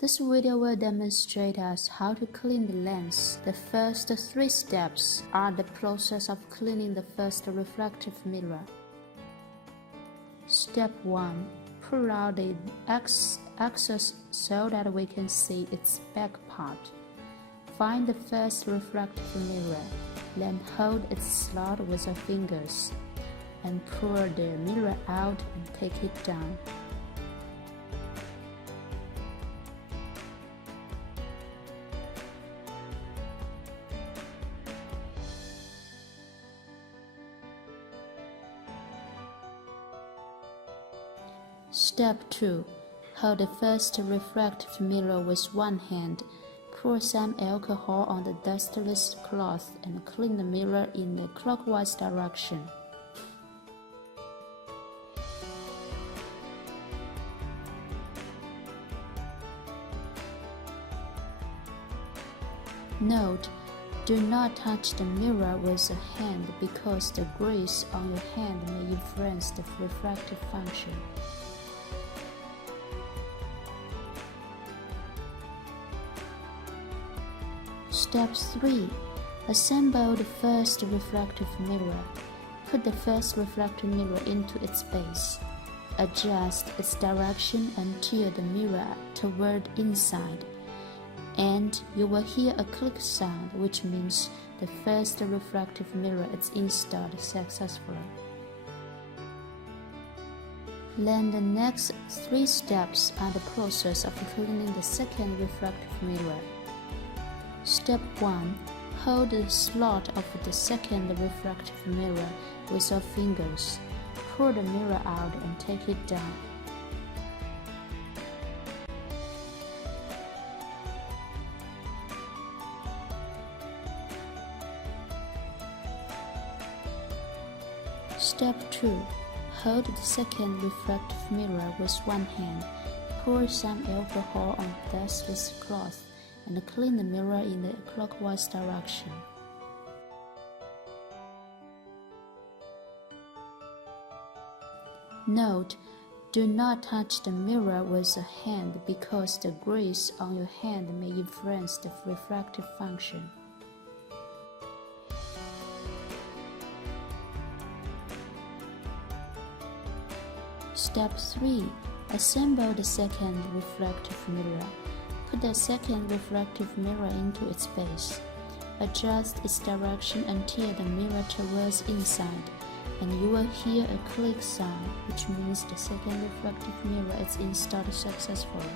This video will demonstrate us how to clean the lens. The first 3 steps are the process of cleaning the first refractive mirror. Step 1. Pull out the excess so that we can see its back part. Find the first refractive mirror, then hold its slot with your fingers, and pull the mirror out and take it down. Step 2. Hold the first refractive mirror with one hand. Pour some alcohol on the dustless cloth and clean the mirror in the clockwise direction. Note: do not touch the mirror with a hand because the grease on your hand may influence the refractive function. Step 3. Assemble the first refractive mirror. Put the first refractive mirror into its base. Adjust its direction and tilt the mirror toward inside, and you will hear a click sound, which means the first refractive mirror is installed successfully. Then the next 3 steps are the process of cleaning the second refractive mirror. Step 1. Hold the slot of the second refractive mirror with your fingers. Pull the mirror out and take it down. Step 2. Hold the second refractive mirror with one hand. Pour some alcohol on the dustless cloth and clean the mirror in the clockwise direction. Note: do not touch the mirror with a hand because the grease on your hand may influence the refractive function. Step 3. Assemble the second refractive mirror. Put the second refractive mirror into its base. Adjust its direction until the mirror towards inside, and you will hear a click sound, which means the second refractive mirror is installed successfully.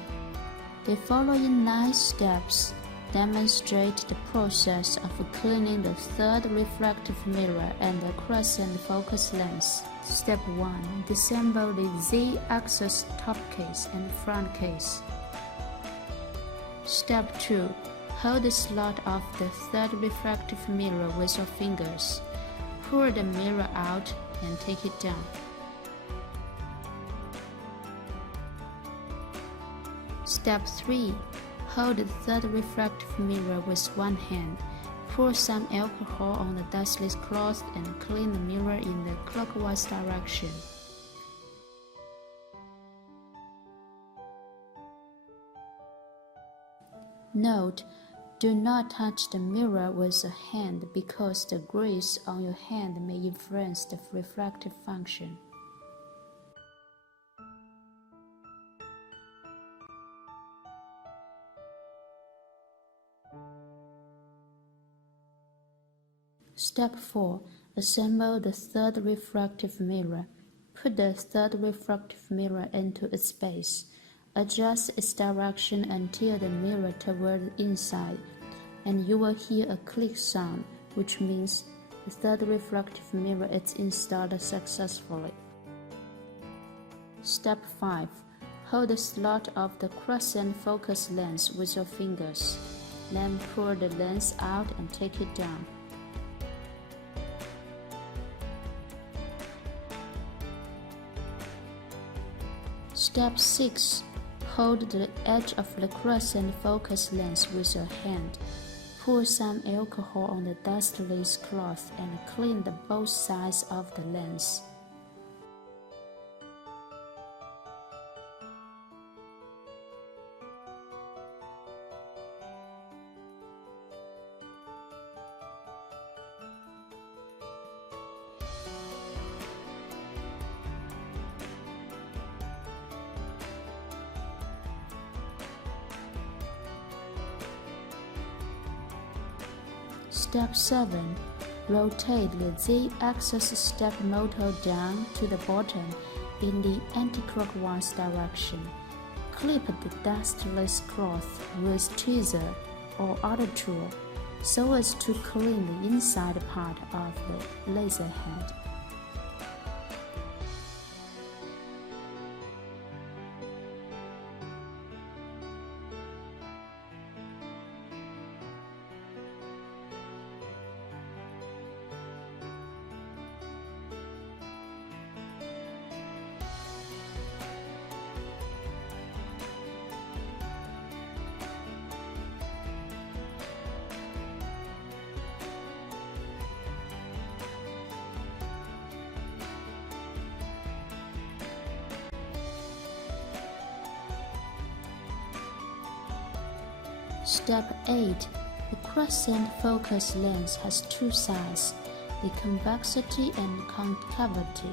The following 9 steps demonstrate the process of cleaning the third refractive mirror and the crescent focus lens. Step 1. Disassemble the Z-axis top case and front case. Step 2. Hold the slot of the third refractive mirror with your fingers. Pull the mirror out and take it down. Step 3. Hold the third refractive mirror with one hand. Pour some alcohol on the dustless cloth and clean the mirror in the clockwise direction. Note: do not touch the mirror with a hand because the grease on your hand may influence the refractive function. Step 4. Assemble the third refractive mirror. Put the third refractive mirror into its base. Adjust its direction until the mirror toward inside, and you will hear a click sound, which means the third refractive mirror is installed successfully. Step 5. Hold the slot of the crescent focus lens with your fingers. Then pull the lens out and take it down. Step 6. Hold the edge of the crescent focus lens with your hand. Pour some alcohol on the dustless cloth and clean both sides of the lens. Step 7. Rotate the Z-axis step motor down to the bottom in the anticlockwise direction. Clip the dustless cloth with tweezer or other tool so as to clean the inside part of the laser head. Step 8. The crescent focus lens has two sides, the convexity and concavity.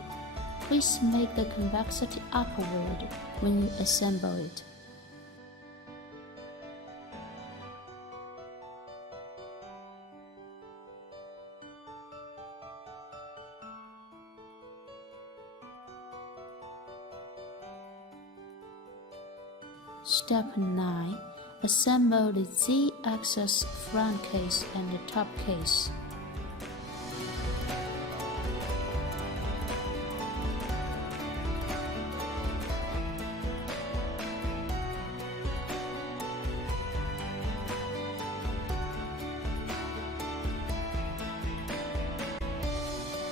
Please make the convexity upward when you assemble it. Step 9. Assemble the Z-axis front case and the top case.